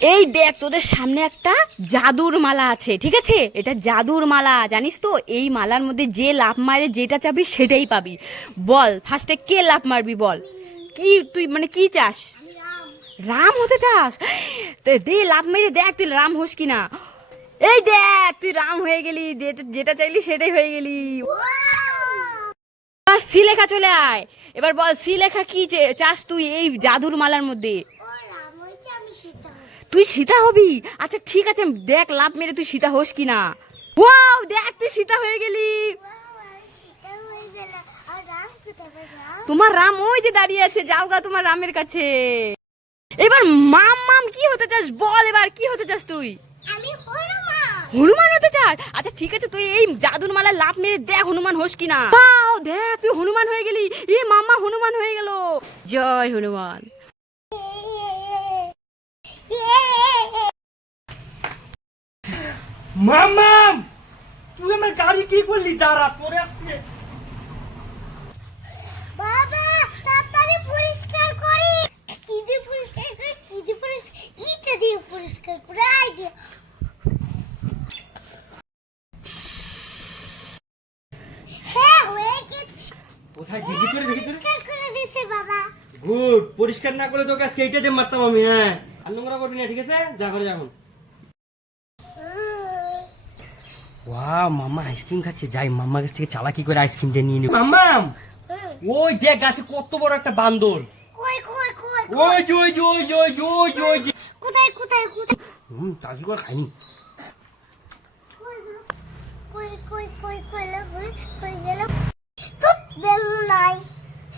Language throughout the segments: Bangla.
এই দেখ, তোদের সামনে একটা জাদুর মালা আছে, ঠিক আছে? এটা জাদুর মালা, জানিস তো? এই মালার মধ্যে যে লাভ মারে, যেটা চাবি সেটাই পাবি। বল ফার্স্টে কে লাভ মারবি বল? কি তুই মানে কি চাস? রাম হতে চাস? দে লাভ মেরে দেখ তুই রাম হোস কিনা। এই দেখ, তুই রাম হয়ে গেলি, যেটা- চাইলি সেটাই হয়ে গেলি। এবার সি লেখা চলে আয়। এবার বল সি লেখা কি চাস তুই এই জাদুর মালার মধ্যে? তুই সীতা হবি? আচ্ছা ঠিক আছে দেখ লাভ মেরে তুই সীতা হোস কিনা। ওয়াও দেখ তুই সীতা হয়ে গেলি। তোমার রাম ওই যে দাঁড়িয়ে আছে যাও গা তোমার রামের কাছে। এবার মাম মাম কি হতে চাস? বল এবার কি হতে চাস তুই? হনুমান। হতে চাস? আচ্ছা ঠিক আছে তুই এই জাদুর মালা লাভ মেরে দেখ হনুমান হোস কিনা। দেখ তুই হনুমান হয়ে গেলি। এ মাম্মা হনুমান হয়ে গেল। জয় হনুমান। মামাম তুই আমার গাড়ি কি করলি? দাঁড়া পরে আসছে। বাবা তাড়াতাড়ি পরিষ্কার করি। কি দিয়ে পরিষ্কার কি দিয়ে পরিষ্কার ইটা দিয়ে পরিষ্কার করে আই দিয়ে হ্যাঁ কোথায়? করে দিছে বাবা। গুড পরিষ্কার না করে তোকে আজকে এইটা যে মারতাম আমি হ্যাঁ। আর নোংরা করবি না ঠিক আছে? যা করে যা এখন। ওয়া মামা আইসক্রিম খাচ্ছে যাই মাম্মার কাছ থেকে চালাকি করে আইসক্রিমটা নিয়ে নিব মাম্মাম ওই দেখ গাছে কত বড় একটা বান্দর কই কই কই ওই ওই ওই ওই ওই ওই কোথায় কোথায় কোথায় হুম তাকি করে খাইনি কই কই কই কই কই কই গেল তুত বেলুন নাই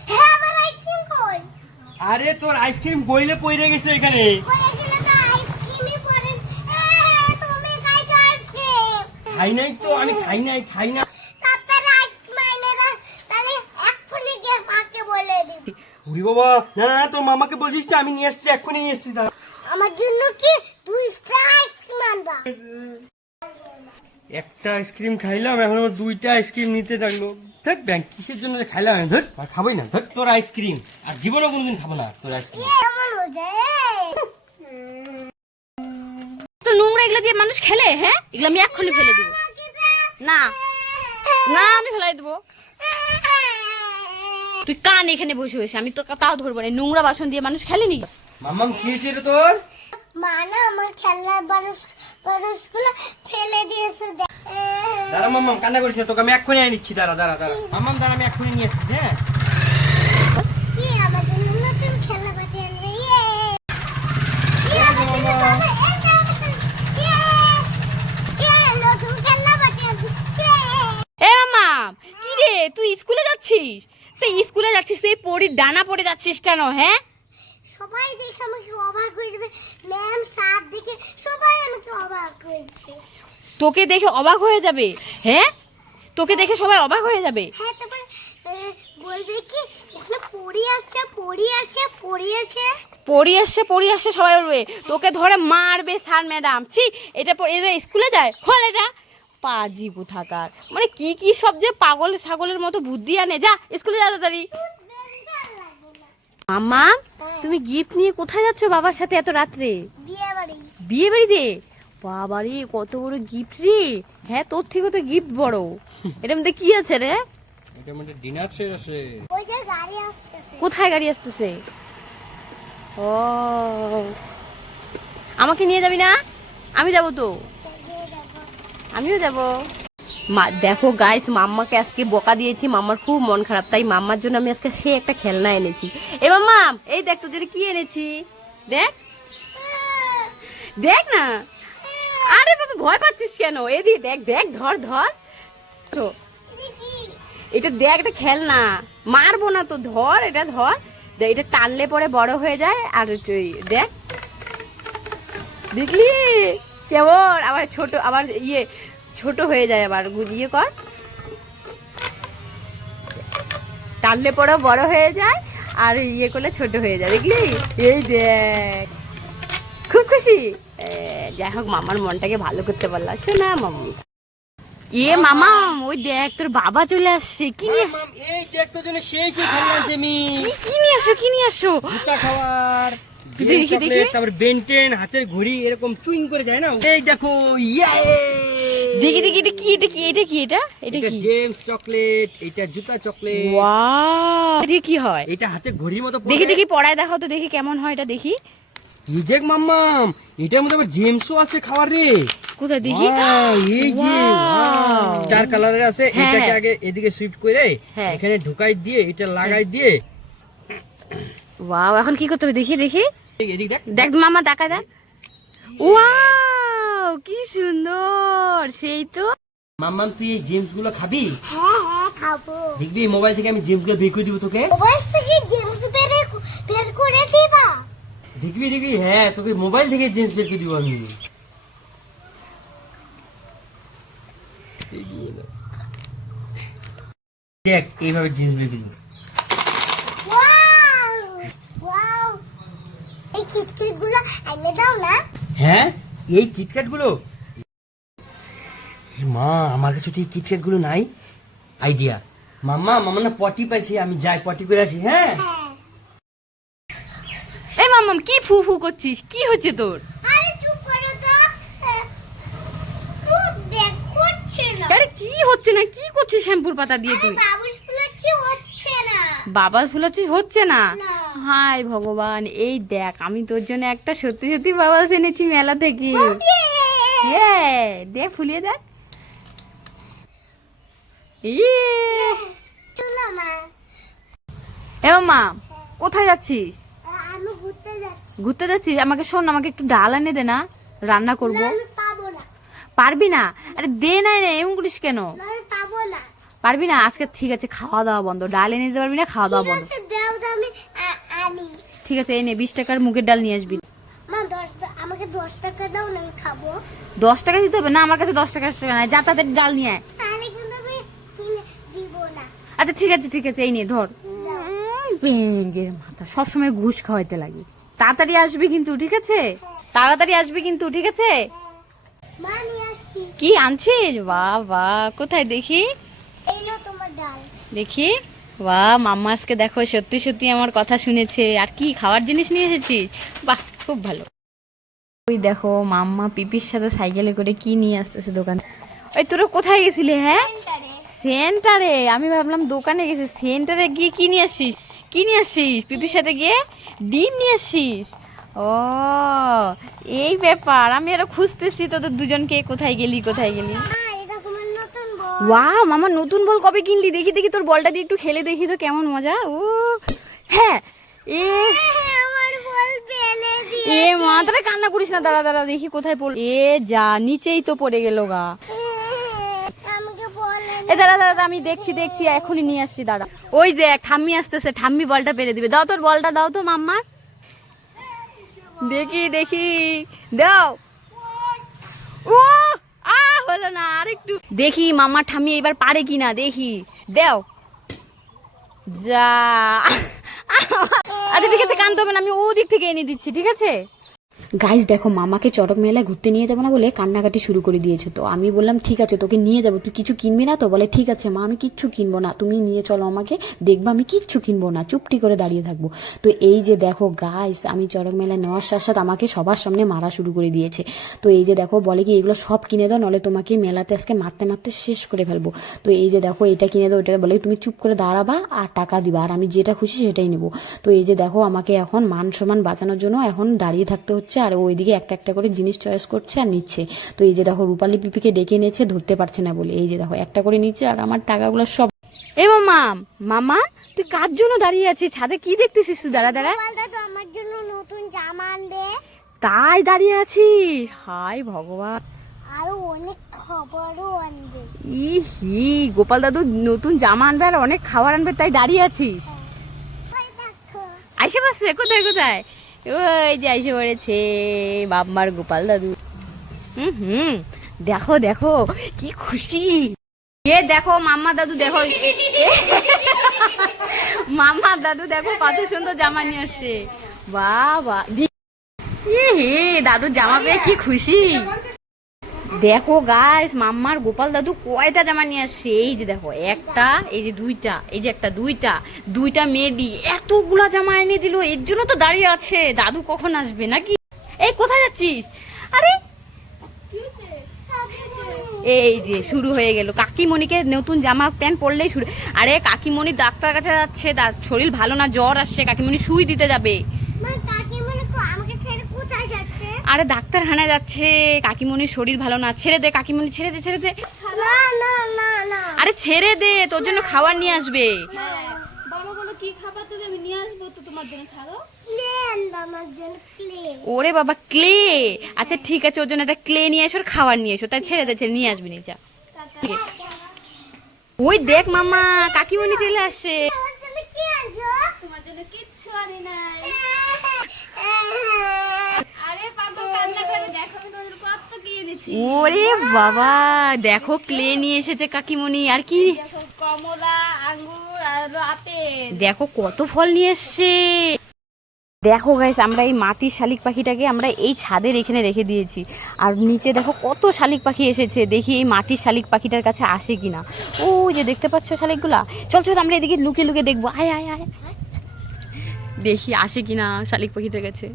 হ্যাঁ আমার আইসক্রিম কই আরে তোর আইসক্রিম বইলে পড়ে গেছে এখানে কই গেল তো আইসক্রিমই পড়ে হ্যাঁ তুমি খাইছো আইসক্রিম খাই নাই তো আমি খাই নাই খাই না। উরি বাবা না না তোর মামাকে বলছিস তো আমি নিয়ে এসছি এক্ষুনি নিয়ে দাঁড়া। আমার জন্য কি দুইটা আইসক্রিম আনবা? একটা আইসক্রিম খাইলাম এখন আমার দুইটা আইসক্রিম নিতে থাকল ধর ব্যাংক কিসের জন্য খাইলাম আমি? ধর খাবোই না ধর তোর আইসক্রিম। আর জীবনে কোনোদিন খাব না তোর আইসক্রিম। কেমন হয়ে তো নোংরা এগুলো দিয়ে মানুষ খেলে হ্যাঁ? এগুলো আমি এক্ষুনি ফেলে দিব। না। না আমি ফেলাই দেবো। তুই কান এখানে বসে বসে আমি তো তাও ধরবো না। নোংরা বাসন দিয়ে মানুষ খেলেনি? মামাম খেয়েছে রে তোর? মা না আমার খেলনার বারস বারসগুলো ফেলে দিয়েছে। দাঁড়া মামাম কান্না করিস না তোকে আমি এক্ষুনি আনি নিচ্ছি দাঁড়া দাঁড়া। দাঁড়া মামাম দাঁড়া আমি এক্ষুনি নিয়ে এসছি হ্যাঁ কি আমার জন্য নতুন খেলনা পাঠিয়ে আনবে ইয়ে ইয়ে, আমার জন্য বাবা, এই যে আমার জন্য, ইয়ে, ইয়ে, নতুন খেলনা পাঠিয়ে আনবে, ইয়ে। এ মামা কি রে তুই স্কুলে যাচ্ছিস তুই স্কুলে যাচ্ছিস তুই পড়ি ডানা পড়ে যাচ্ছিস কেন হ্যাঁ? সবাই দেখে আমাকে অবাক হয়ে যাবে। ম্যাম স্যার দেখে সবাই আমাকে অবাক হয়ে যাবে। তোকে দেখে অবাক হয়ে যাবে হ্যাঁ? তোকে দেখে সবাই অবাক হয়ে যাবে। হ্যাঁ তারপর বলবে কি এখানে পড়ি আসছে পড়ি আসছে পড়ি আসছে। পড়ি আসছে পড়ি আসছে সবাই বলবে তোকে ধরে মারবে স্যার ম্যাডাম ছি এটা এরা স্কুলে যায়? খোল এটা। পাজি কোথাকার। মানে কি কি সব যে পাগল ছাগলের মতো বুদ্ধি আনে। যা স্কুলে যা তাড়াতাড়ি। মামা তুমি গিফট নিয়ে কোথায় যাচ্ছ বাবার সাথে এত রাত্রে? বিয়ে বাড়ি বিয়ে বাড়িতে বাবারে কত বড় গিফট রে। হ্যাঁ তোর থেকে তো গিফট বড়। এটার মধ্যে কি আছে রে? এটা মধ্যে ডিনার শেষ আছে। ওই যে গাড়ি আসতেছে। কোথায় গাড়ি আসতেছে? ও। আমাকে নিয়ে যাবি না? আমি যাব তো। আমিও যাব। মা, দেখো গাইস মাম্মাকে আজকে বকা দিয়েছি, মাম্মার খুব মন খারাপ, তাই মাম্মার জন্য আমি আজকে সে একটা খেলনা এনেছি। এ মাম্মা, এই দেখ তোর কি এনেছি? দেখ। দেখ না। আরে বাবা, ভয় পাচ্ছিস কেন? এদি দেখ দেখ, ধর ধর। তো, এটা দেখ, এটা খেলনা। মারবো না তো, ধর, এটা ধর। এটা টানলে পরে বড় হয়ে যায়, আর দেখ। দেখলি? কেমন? আবার ছোট, আবার ইয়ে ছোট হয়ে যায় আবার গু- ইয়ে কর। টানলে পরে বড় হয়ে যায় আর ইয়ে করলে ছোট হয়ে যায়। দেখলি? এই দেখ। খুব খুশি? যাই হোক মামার মনটাকে ভালো করতে পারলাম। শোনা মামা। এ মামা। ওই দেখ তোর বাবা চলে আসছে। কি নিয়ে এই দেখ তোর জন্য সেই সেই খেলনা আনছি আমি কি- নিয়ে আসো কি নিয়ে আসো? জুতা খাওয়ার দেখি, দেখি। তারপর বেনটেন হাতের ঘড়ি এরকম চুইং করে যায় না? এই দেখো ইয়ে! দেখি দেখি এটা কি এটা কি এটা কি এটা? এটা কি? জেমস চকলেট এটা জুতা চকলেট ওয়াও এটা কি হয়? এটা হাতে ঘড়ির মতো দেখি দেখি পড়ায় দেখাও তো দেখি কেমন হয় এটা দেখি। এই দেখ মাম্মাম এটার মধ্যে আবার জেমসও আছে খাওয়ার রে। কোথায় দেখি? এই যে। চার কালারের আছে হ্যাঁ, এটাকে হ্যাঁ। আগে এদিকে সুইফট করে হ্যাঁ। এখানে ঢুকাই দিয়ে এটা লাগাই দিয়ে। ওয়াও এখন কি করতে হবে? দেখি দেখি। এদিক দেখ। দেখ মামা দেখা। দেখ ওয়াও কি সুন্দর সেই তো। মাম্মাম তুই এই জেমসগুলো খাবি? হ্যাঁ হ্যাঁ খাব। দেখবি মোবাইল থেকে আমি জেমসগুলো বের করে দিব তোকে? মোবাইল থেকে জেমস বের বের করে দিবা? দেখবি দেখবি হ্যাঁ তোকে মোবাইল থেকে জেমস বের করে দিব আমি। দেখ এইভাবে জিন্স বের ওয়াও এই কিটকিটগুলো এনে দাও না। হ্যাঁ? এই কিটক্যাটগুলো? মা আমার কাছে তো এই কিটক্যাটগুলো নাই। আইডিয়া মাম্মা মামা না পটি পাইছি আমি যাই পটি করে আসি হ্যাঁ? হ্যাঁ। এই মামাম কি ফু ফু করছিস? কি হচ্ছে তোর? আরে চুপ করো তো। তুই দেখ হচ্ছে না আরে কি হচ্ছে না? কি করছিস শ্যাম্পুর পাতা দিয়ে তুই? বাবু ফুলাচ্ছি হচ্ছে না। বাবা ফুলাচ্ছিস হচ্ছে না। হাই ভগবান এই দেখ আমি তোর জন্য একটা সত্যি সত্যি বাবা এনেছি মেলা থেকে। হ্যাঁ দেখ ফুলিয়ে দেখ। মা। এ মা কোথায় যাচ্ছিস? আমি ঘুরতে যাচ্ছি। যাচ্ছিস? আমাকে শোন আমাকে একটু ডাল এনে দে না রান্না করব। পারবি না? আরে দে না রে এমন করিস কেন? পাবো না। পারবি না? আজকে ঠিক আছে খাওয়া দাওয়া বন্ধ। ডাল এনে দিতে পারবি না? খাওয়া দাওয়া বন্ধ। ঠিক আছে এই নে বিশ টাকার মুগের ডাল নিয়ে আসবি। দশ আমাকে দশ টাকা দাও না আমি খাব। দশ টাকা দিতে হবে? না আমার কাছে দশ টাকা টাকা নাই যা তাদের ডাল নিয়ে আয়। আচ্ছা ঠিক আছে ঠিক আছে এই নিয়ে ধর। ব্যাঙের মাথা। সবসময় ঘুষ খাওয়াইতে লাগে। তাড়াতাড়ি আসবি কিন্তু ঠিক আছে? তাড়াতাড়ি আসবি কিন্তু ঠিক আছে? কি আনছিস? বাহ। কোথায় দেখি এই নাও তোমার ডাল দেখি? বাহ মাম্মা আজকে দেখো সত্যি সত্যি আমার কথা শুনেছে। আর কি খাওয়ার জিনিস নিয়ে এসেছিস? বাহ খুব ভালো। ওই দেখো মাম্মা পিপির সাথে সাইকেলে করে কি নিয়ে আসতেছে দোকান ওই তোরা কোথায় গেছিলি হ্যাঁ? সেন্টারে। আমি ভাবলাম দোকানে গেছি। সেন্টারে গিয়ে কি নিয়ে আসছিস? কি নিয়ে আসছিস পিপির সাথে গিয়ে? ডিম নিয়ে আসিস ও এই ব্যাপার। আমি আরও খুঁজতেছি তোদের দুজনকে কোথায় গেলি কোথায় গেলি? ওয়াও মামা, নতুন বল কবে কিনলি? দেখি দেখি, তোর বলটা দিয়ে একটু খেলে দেখি তো কেমন মজা। ও হ্যাঁ এ এ মা তারা কান্না করিস না, দাঁড়া দাঁড়া, দেখি কোথায় পড়ল। এ যা, নিচেই তো পড়ে গেল গা। এ দাঁড়া দাঁড়া আমি দেখছি দেখছি, এখনই নিয়ে আসছি, দাঁড়া। ওই যে ঠাম্মি আসতেছে, ঠাম্মি বলটা পেরে দিবে। দাও তোর বলটা, দাও তো, মাম্মা। দেখি দেখি, দাও। ও! হলো না, আরেকটু। দেখি মামা ঠামি এবার পারে কিনা, দেখি। দেও। যা। আচ্ছা ঠিক আছে, কানতে হবে না আমি ও দিক থেকে এনে দিচ্ছি, ঠিক আছে? গাইজ দেখো, মামাকে চড়ক মেলায় ঘুরতে নিয়ে যাব না বলে কান্নাকাটি শুরু করে দিয়েছে তো। আমি বললাম, ঠিক আছে, তোকে নিয়ে যাব। তুই কিছু কিনবি না তো? বলে, ঠিক আছে, মা, আমি কিচ্ছু কিনবো না। তুমি নিয়ে চলো আমাকে। দেখব আমি কিচ্ছু কিনবো না। চুপটি করে দাঁড়িয়ে থাকব। তো এই যে দেখো গাইস আমি চড়ক মেলায় নেওয়ার সাথে সাথে আমাকে সবার সামনে মারা শুরু করে দিয়েছে। তো এই যে দেখো, বলে কি, এগুলো সব কিনে দাও, নলে তোমাকে মেলাতে আজকে মারতে মারতে শেষ করে ফেলব। তো এই যে দেখো, এটা কিনে দাও ওটা বলে, তুমি চুপ করে দাঁড়াবা আর টাকা দিবা আর আমি যেটা খুশি সেটাই নেব। তো এই যে দেখো, আমাকে এখন মান সম্মান বাঁচানোর জন্য এখন দাঁড়িয়ে থাকতে হচ্ছে আর ওইদিকে একটা একটা করে জিনিস চয়েস করছে আর নিচ্ছে। তো এই যে দেখো রূপালী পিপিকে ডেকে এনেছে ধরতে পারছে না বলে। এই যে দেখো একটা করে নিচ্ছে আর আমার টাকাগুলো সব এ মামা মামা তুই কার জন্য দাঁড়িয়ে আছিস? ছাদে কি দেখতেছিস তুই? দাঁড়া দাঁড়া। আমার জন্য নতুন জামা আনবে। তাই দাঁড়িয়ে আছিস হাই ভগবান। আরও অনেক খবরও আনবে। ই হি গোপাল দাদু নতুন জামা আনবে আর অনেক খাবার আনবে তাই দাঁড়িয়ে আছিস। দেখো। আইসে পাচ্ছে কোথায় কোথায়? ওই যে আইসে পড়েছে, বাপমার গোপাল দাদু। হুম হুম, দেখো দেখো, কি খুশি। এ দেখো, মাম্মা দাদু, দেখো মাম্মা দাদু, দেখো, কত সুন্দর জামা নিয়ে আসছে। বাবা হে দাদু জামা পেয়ে কি খুশি। দেখো গাইস মাম্মার গোপাল দাদু কয়টা জামা নিয়ে আসছে? এই যে দেখো, একটা, এই যে দুইটা, এই যে একটা দুইটা দুইটা মেডি এতগুলা জামা এনে দিল, এর জন্য তো দাঁড়িয়ে আছে। দাদু কখন আসবে নাকি? এই, কোথায় যাচ্ছিস? আরে! এই যে, শুরু হয়ে গেল। কাকিমণিকে নতুন জামা প্যান্ট পরলেই শুরু আরে, কাকিমণি ডাক্তার কাছে যাচ্ছে শরীর ভালো না, জ্বর আসছে, কাকিমণি সুই দিতে যাবে মা কাকিমণি তো আমাকে ছেড়ে কোথায় যাচ্ছে আরে ডাক্তারখানা যাচ্ছে কাকিমণির শরীর ভালো না ছেড়ে দে কাকিমণি ছেড়ে দে ছেড়ে দে। না না না না। আরে ছেড়ে দে তোর জন্য খাবার নিয়ে আসবে। বাবা বলো কি খাবার তুমি? আমি নিয়ে আসব তো তোমার জন্য ছাড়ো। প্লেন আমার জন্য প্লেন ওরে বাবা ক্লে আচ্ছা ঠিক আছে ওর জন্য একটা ক্লে নিয়ে এসো আর খাবার নিয়ে এসো। তাই ছেড়ে দে ছেড়ে নিয়ে আসবি নি যা। ওই দেখ মামা কাকিমণি চলে আসছে। আমার জন্য কি আনছো? তোমার জন্য কিচ্ছু আনি নাই। ওরে বাবা দেখো ক্লে নিয়ে এসেছে কাকিমণি আর কি? দেখো কমলা আঙ্গুর আর আপেল। দেখো কত ফল নিয়ে এসছে। দেখো গাইস আমরা এই মাটির শালিক পাখিটাকে আমরা এই ছাদের এখানে রেখে দিয়েছি। আর নিচে দেখো কত শালিক পাখি এসেছে দেখি এই মাটির শালিক পাখিটার কাছে আসে কিনা। ও যে দেখতে পাচ্ছ শালিকগুলা? চল চল আমরা এদিকে লুকে লুকে দেখব। আয় আয় আয়। দেখি আসে কিনা শালিক পাখিটার কাছে।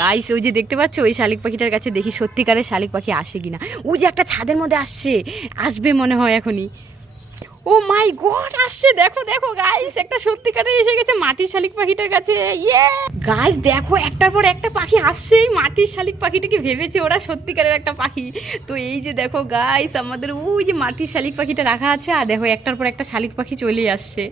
গাইস ওই যে দেখতে পাচ্ছ? ওই শালিক পাখিটার কাছে দেখি সত্যিকারের শালিক পাখি আসে কিনা। ওই যে একটা ছাদের মধ্যে আসছে। আসবে মনে হয় এখনই। ও মাই গড, আসছে। দেখো দেখো গাইস একটা সত্যিকারের এসে গেছে মাটির শালিক পাখিটার কাছে। ইয়ে গাইস দেখো, একটার পর একটা পাখি আসছে। এই মাটির শালিক পাখিটাকে ভেবেছে ওরা সত্যিকারের একটা পাখি। তো এই যে দেখো গাইস আমাদের ওই যে মাটির শালিক পাখিটা রাখা আছে। আর দেখো, একটার পর একটা শালিক পাখি চলেই আসছে।